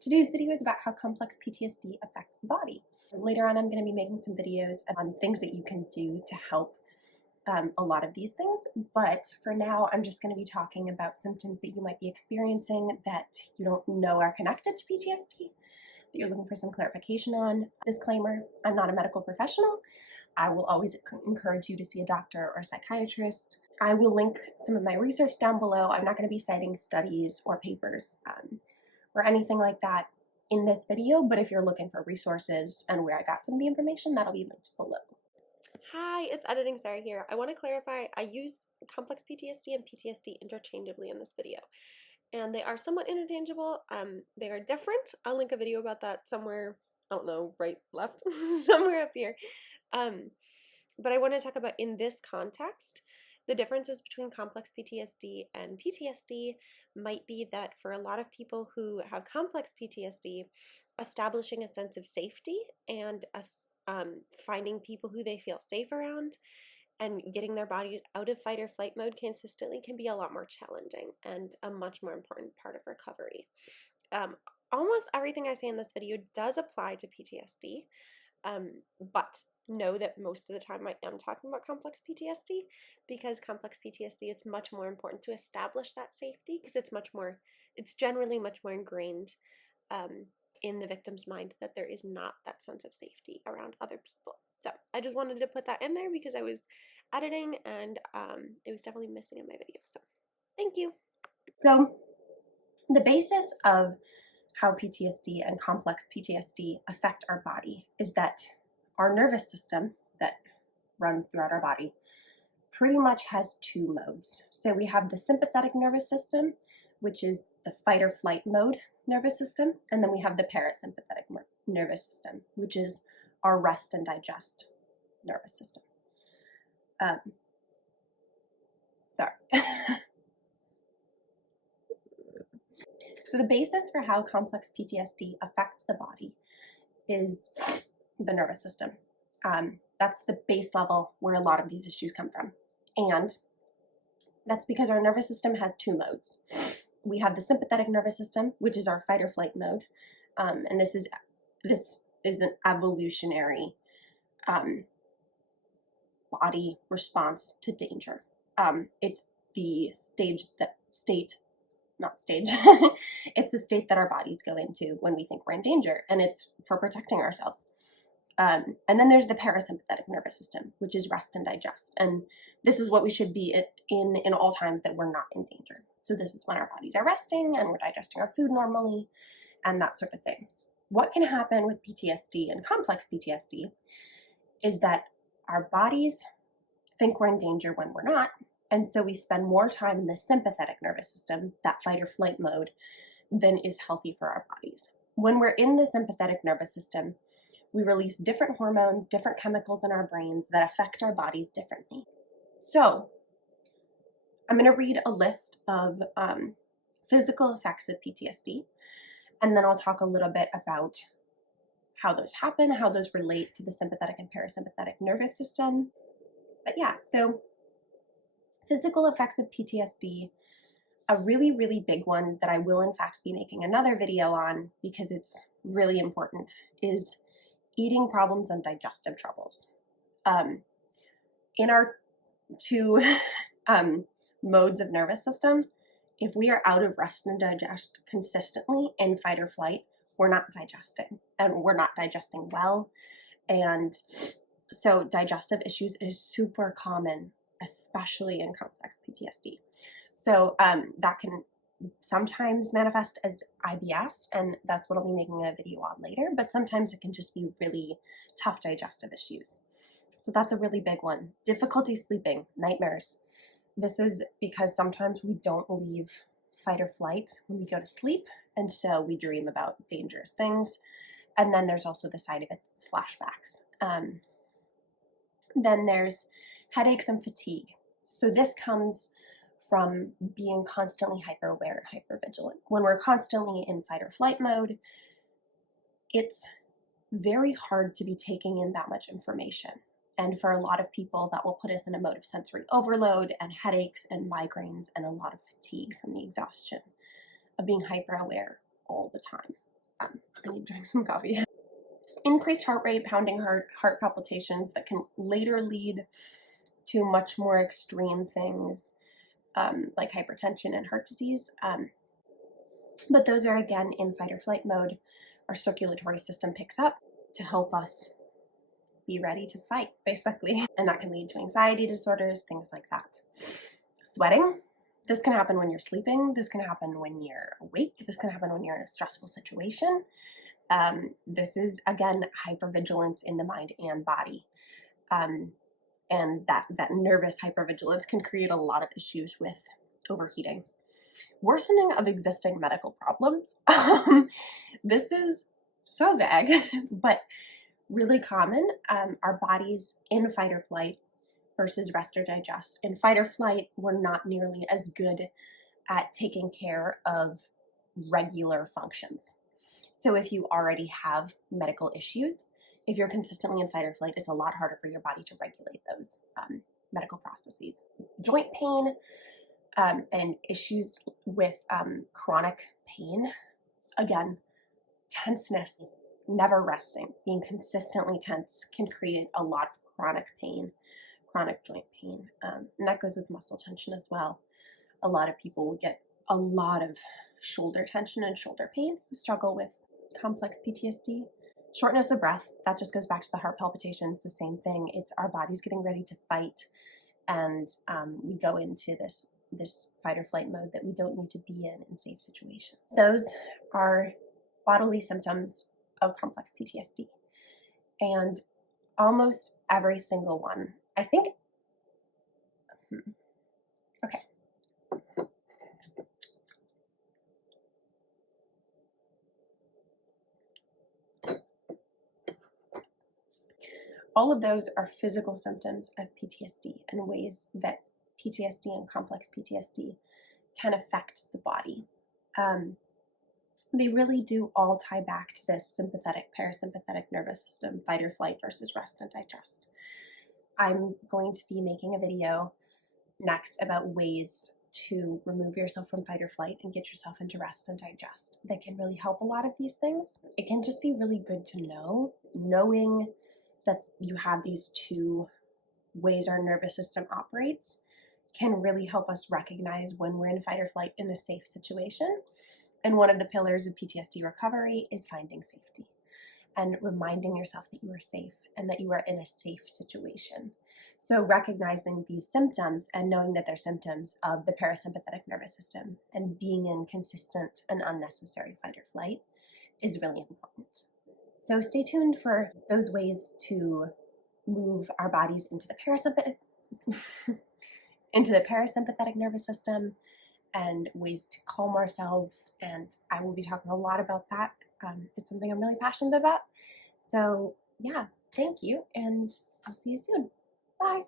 Today's video is about how complex PTSD affects the body. Later on, I'm going to be making some videos on things that you can do to help a lot of these things, but for now, I'm just going to be talking about symptoms that you might be experiencing that you don't know are connected to PTSD, that you're looking for some clarification on. Disclaimer, I'm not a medical professional. I will always encourage you to see a doctor or psychiatrist. I will link some of my research down below. I'm not going to be citing studies or papers or anything like that in this video, but if you're looking for resources and where I got some of the information, that'll be linked below. Hi, it's Editing Sarah here. I want to clarify, I use complex PTSD and PTSD interchangeably in this video, and they are somewhat interchangeable. They are different. I'll link a video about that somewhere, I don't know, right, left, somewhere up here. But I want to talk about, in this context, the differences between complex PTSD and PTSD might be that for a lot of people who have complex PTSD, establishing a sense of safety and finding people who they feel safe around and getting their bodies out of fight or flight mode consistently can be a lot more challenging and a much more important part of recovery. Almost everything I say in this video does apply to PTSD, but know that most of the time I am talking about complex PTSD, because complex PTSD, it's much more important to establish that safety because it's generally much more ingrained in the victim's mind that there is not that sense of safety around other people. So I just wanted to put that in there because I was editing and it was definitely missing in my video. So thank you. So the basis of how PTSD and complex PTSD affect our body is that our nervous system that runs throughout our body pretty much has two modes. So we have the sympathetic nervous system, which is the fight or flight mode nervous system, and then we have the parasympathetic nervous system, which is our rest and digest nervous system. Sorry. So the basis for how complex PTSD affects the body is the nervous system. That's the base level where a lot of these issues come from. And that's because our nervous system has two modes. We have the sympathetic nervous system, which is our fight or flight mode. And this is an evolutionary body response to danger. It's the it's the state that our bodies go into when we think we're in danger, and it's for protecting ourselves. And then there's the parasympathetic nervous system, which is rest and digest. And this is what we should be in all times that we're not in danger. So this is when our bodies are resting and we're digesting our food normally and that sort of thing. What can happen with PTSD and complex PTSD is that our bodies think we're in danger when we're not. And so we spend more time in the sympathetic nervous system, that fight or flight mode, than is healthy for our bodies. When we're in the sympathetic nervous system, we release different hormones, different chemicals in our brains that affect our bodies differently. So I'm going to read a list of physical effects of PTSD, and then I'll talk a little bit about how those happen, how those relate to the sympathetic and parasympathetic nervous system. But yeah, so physical effects of PTSD, a really, really big one that I will in fact be making another video on because it's really important, is eating problems and digestive troubles. In our two modes of nervous system, if we are out of rest and digest consistently in fight or flight, we're not digesting, and we're not digesting well. And so digestive issues is super common, especially in complex PTSD. So that can sometimes manifest as IBS, and that's what I'll be making a video on later, but sometimes it can just be really tough digestive issues. So that's a really big one. Difficulty sleeping, nightmares. This is because sometimes we don't leave fight or flight when we go to sleep, and so we dream about dangerous things. And then there's also the side of it, it's flashbacks. Then there's headaches and fatigue. So this comes from being constantly hyper-aware and hyper-vigilant. When we're constantly in fight or flight mode, it's very hard to be taking in that much information. And for a lot of people, that will put us in a mode of sensory overload and headaches and migraines and a lot of fatigue from the exhaustion of being hyper-aware all the time. I need to drink some coffee. Increased heart rate, pounding heart palpitations that can later lead to much more extreme things like hypertension and heart disease. But those are, again, in fight or flight mode. Our circulatory system picks up to help us be ready to fight, basically. And that can lead to anxiety disorders, things like that. Sweating. This can happen when you're sleeping. This can happen when you're awake. This can happen when you're in a stressful situation. This is, again, hypervigilance in the mind and body. And that nervous hypervigilance can create a lot of issues with overheating. Worsening of existing medical problems. This is so vague, but really common. Our bodies in fight or flight versus rest or digest. In fight or flight, we're not nearly as good at taking care of regular functions. So if you already have medical issues, if you're consistently in fight or flight, it's a lot harder for your body to regulate those medical processes. Joint pain and issues with chronic pain. Again, tenseness, never resting, being consistently tense can create a lot of chronic pain, chronic joint pain. And that goes with muscle tension as well. A lot of people will get a lot of shoulder tension and shoulder pain who struggle with complex PTSD. Shortness of breath, that just goes back to the heart palpitations, the same thing. It's our bodies getting ready to fight, and we go into this fight or flight mode that we don't need to be in safe situations. Those are bodily symptoms of complex PTSD. And almost every single one, I think, okay. All of those are physical symptoms of PTSD and ways that PTSD and complex PTSD can affect the body. They really do all tie back to this sympathetic, parasympathetic nervous system, fight or flight versus rest and digest. I'm going to be making a video next about ways to remove yourself from fight or flight and get yourself into rest and digest that can really help a lot of these things. It can just be really good to know, knowing that you have these two ways our nervous system operates can really help us recognize when we're in fight or flight in a safe situation. And one of the pillars of PTSD recovery is finding safety and reminding yourself that you are safe and that you are in a safe situation. So recognizing these symptoms and knowing that they're symptoms of the parasympathetic nervous system and being in consistent and unnecessary fight or flight is really important. So stay tuned for those ways to move our bodies into the parasympathetic nervous system and ways to calm ourselves. And I will be talking a lot about that. It's something I'm really passionate about. So yeah, thank you, and I'll see you soon. Bye.